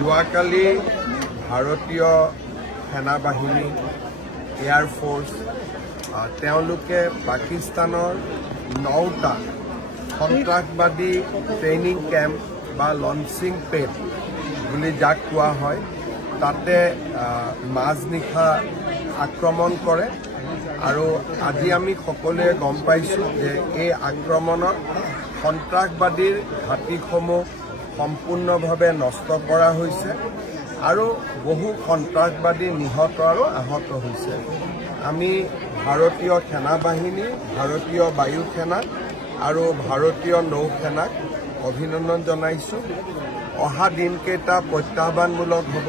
যোৱাকালি ভাৰতীয় সেনাবাহিনী এয়াৰফোৰ্স তেওঁলোকে পাকিস্তানৰ 9টা সন্ত্ৰাসবাদী ট্ৰেইনিং কেম্প বা লঞ্চিং পেড বুলি যাক কোৱা হয় তাতে মাজনিশা আক্ৰমণ কৰে আৰু আজি আমি সকলোৱে গম পাইছোঁ যে এই আক্ৰমণত সন্ত্ৰাসবাদীৰ ঘাটিসমূহ সম্পূৰ্ণভাৱে নষ্ট কৰা হৈছে আৰু বহু সন্ত্ৰাসবাদী নিহত আৰু আহত হৈছে। আমি ভাৰতীয় সেনাবাহিনী, ভাৰতীয় বায়ু সেনা আৰু ভাৰতীয় নৌসেনাক অভিনন্দন জনাইছোঁ। অহা দিনকেইটা প্ৰত্যাহ্বানমূলক হ'ব।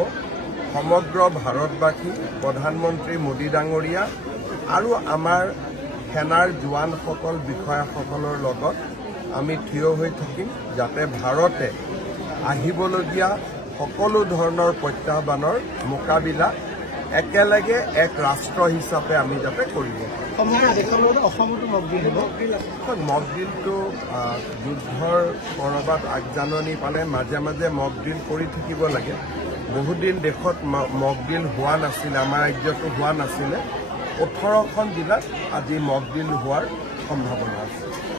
সমগ্ৰ ভাৰতবাসী, প্ৰধানমন্ত্ৰী মোদী ডাঙৰীয়া আৰু আমাৰ সেনাৰ জোৱানসকল, বিষয়াসকলৰ লগত আমি থিয় হৈ থাকিম যাতে ভাৰতে আহিবলগীয়া সকলো ধৰণৰ প্ৰত্যাহ্বানৰ মোকাবিলা একেলগে এক ৰাষ্ট্ৰ হিচাপে আমি যাতে কৰিব পাৰোঁ। মকড্ৰিলটো যুদ্ধৰ ক'ৰবাত আগজাননী পালে মাজে মাজে মকড্ৰিল কৰি থাকিব লাগে। বহুদিন দেশত মকড্ৰিল হোৱা নাছিলে, আমাৰ ৰাজ্যতো হোৱা নাছিলে। 18খন জিলাত আজি মকড্ৰিল হোৱাৰ সম্ভাৱনা আছে।